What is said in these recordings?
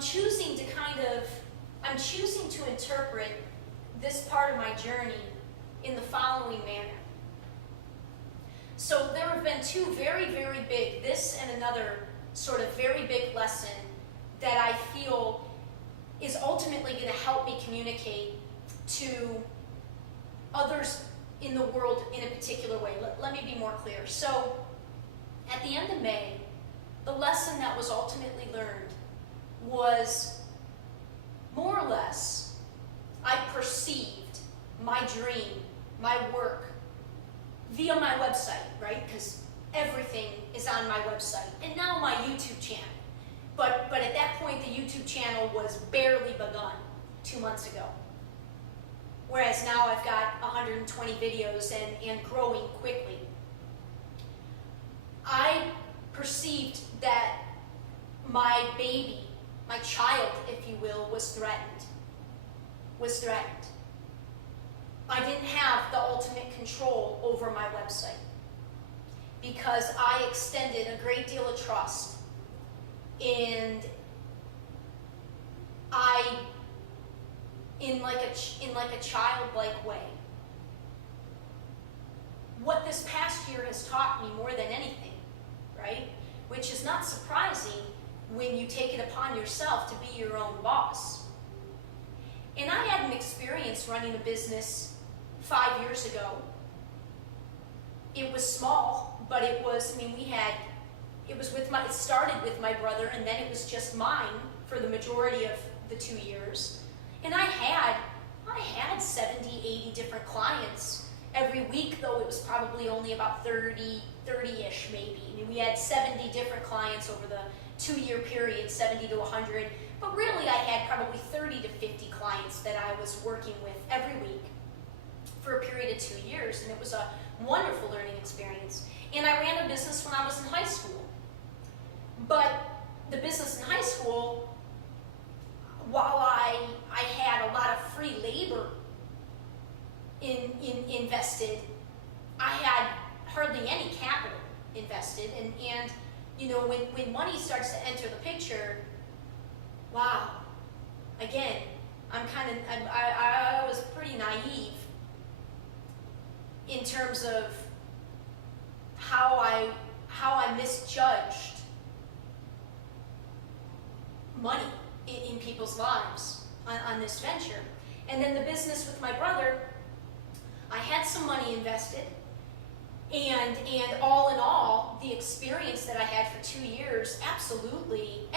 I'm choosing to interpret this part of my journey in the following manner. So there have been two very, very big, this and another sort of very big lesson that I feel is ultimately going to help me communicate to others in the world in a particular way. Let me be more clear. So at the end of May, the lesson that was ultimately learned was more or less, I perceived my dream, my work, via my website, right? Because everything is on my website. And now my YouTube channel. But at that point, the YouTube channel was barely begun 2 months ago. Whereas now I've got 120 videos and growing quickly. I perceived that my baby, my child, if you will, was threatened. I didn't have the ultimate control over my website because I extended a great deal of trust, and in like a childlike way. What this past year has taught me more than anything, right? Which is not surprising when you take it upon yourself to be your own boss. And I had an experience running a business 5 years ago. It was small, but it was, it started with my brother, and then it was just mine for the majority of the 2 years. And I had 70, 80 different clients every week, though it was probably only about 30-ish maybe. We had 70 different clients over the 2-year period, 70 to 100. But really I had probably 30 to 50 clients that I was working with every week for a period of 2 years. And it was a wonderful learning experience. And I ran a business when I was in high school. But the business in high school, while I had a lot of free labor invested, I had hardly any capital invested. And when money starts to enter the picture, wow, again, I was pretty naive in terms of how I misjudged money in people's lives on this venture. And then the business with my brother, I had some money invested, and all in all, the experience that I had for 2 years absolutely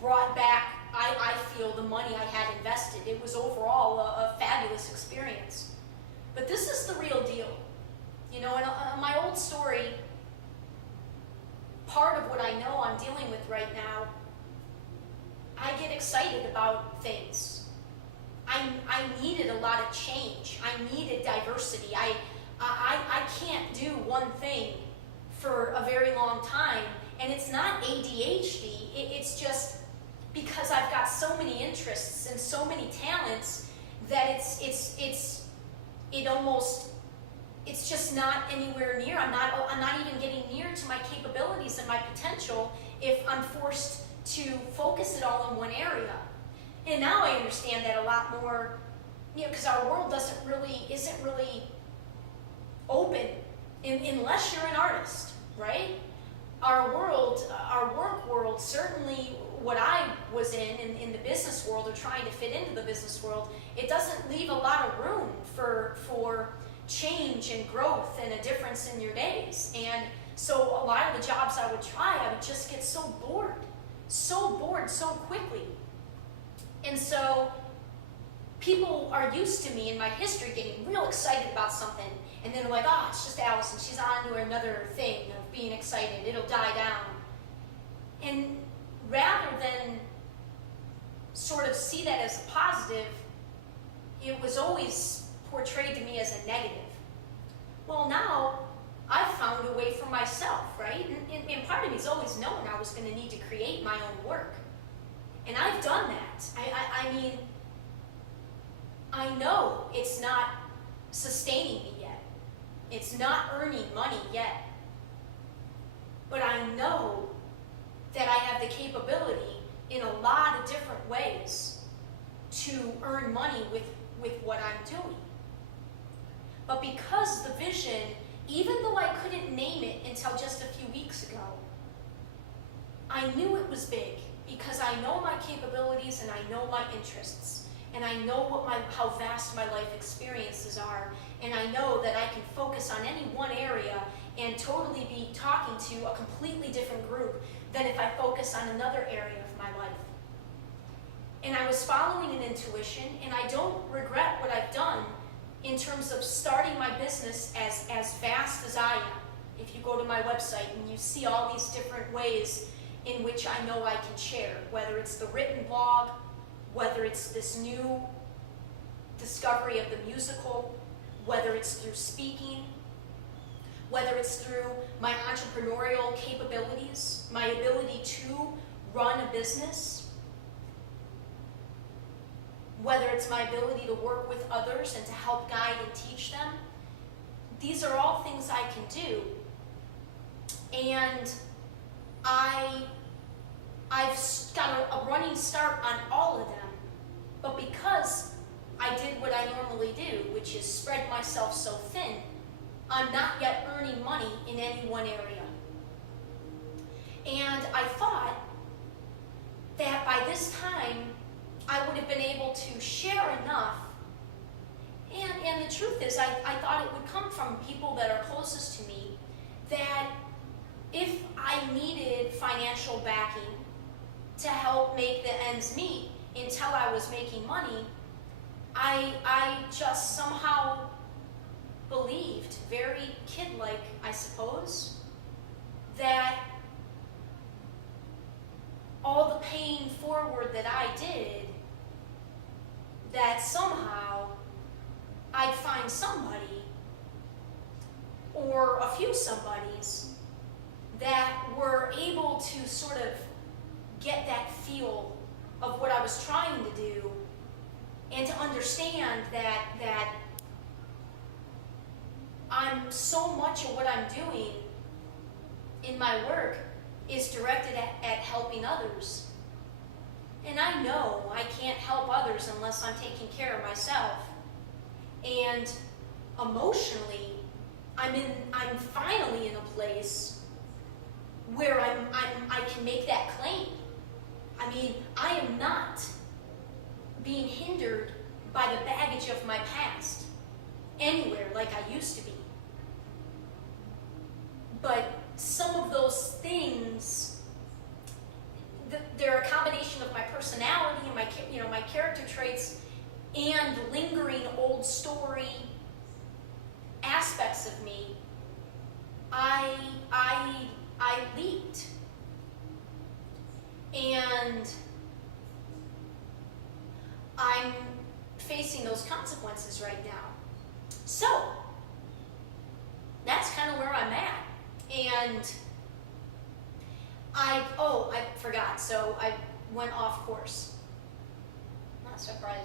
brought back, I feel, the money I had invested. It was overall a fabulous experience. But this is the real deal. In my old story, part of what I know I'm dealing with right now, I get excited about things. I needed a lot of change. I needed diversity. I can't do one thing for a very long time, and it's not ADHD. It's just because I've got so many interests and so many talents that it's just not anywhere near. I'm not even getting near to my capabilities and my potential if I'm forced to focus it all in one area. And now I understand that a lot more, because our world isn't really open unless you're an artist, right? Our work world, certainly what I was in the business world, or trying to fit into the business world, it doesn't leave a lot of room for change and growth and a difference in your days. And so a lot of the jobs I would try, I would just get so bored so quickly. And so people are used to me in my history getting real excited about something, and then they're like, oh, it's just Alyson, she's on to another thing of being excited, it'll die down. And rather than sort of see that as a positive, it was always portrayed to me as a negative. Well, now I've found a way for myself, right? And part of me's always known I was going to need to create my own work. And I've done that. I know it's not sustaining me yet. It's not earning money yet. But I know that I have the capability in a ways to earn money with what I'm doing. But because the vision, even though I couldn't name it until just a few weeks ago, I knew it was big because I know my capabilities and I know my interests. And I know how vast my life experiences are. And I know that I can focus on any one area and totally be talking to a completely different group than if I focus on another area of my life. And I was following an intuition, and I don't regret what I've done in terms of starting my business as fast as I am. If you go to my website and you see all these different ways in which I know I can share, whether it's the written blog, whether it's this new discovery of the musical, whether it's through speaking, whether it's through my entrepreneurial capabilities, my ability to run a business, whether it's my ability to work with others and to help guide and teach them. These are all things I can do. And I've got a running start on all of them. But because I did what I normally do, which is spread myself so thin, I'm not yet earning money in any one area. And I thought that by this time, I would have been able to share enough. And the truth is, I thought it would come from people that are closest to me, that if I needed financial backing to help make the ends meet until I was making money, I just somehow believed, very kid-like, I suppose, that all the paying forward that I did, that somehow I'd find somebody or a few somebodies that were able to sort of get that feel of what I was trying to do and to understand that so much of what I'm doing in my work is directed at helping others. And I know I can't help others unless I'm taking care of myself. And emotionally, I'm finally in a place where I can make that claim. I mean, I am not being hindered by the baggage of my past anywhere like I used to be. But some of those things, they're a combination of my personality and my character traits and lingering old story aspects of me. I leaked. And I'm facing those consequences right now. So, that's kind of where I'm at. And I forgot, so I went off course. Not surprising.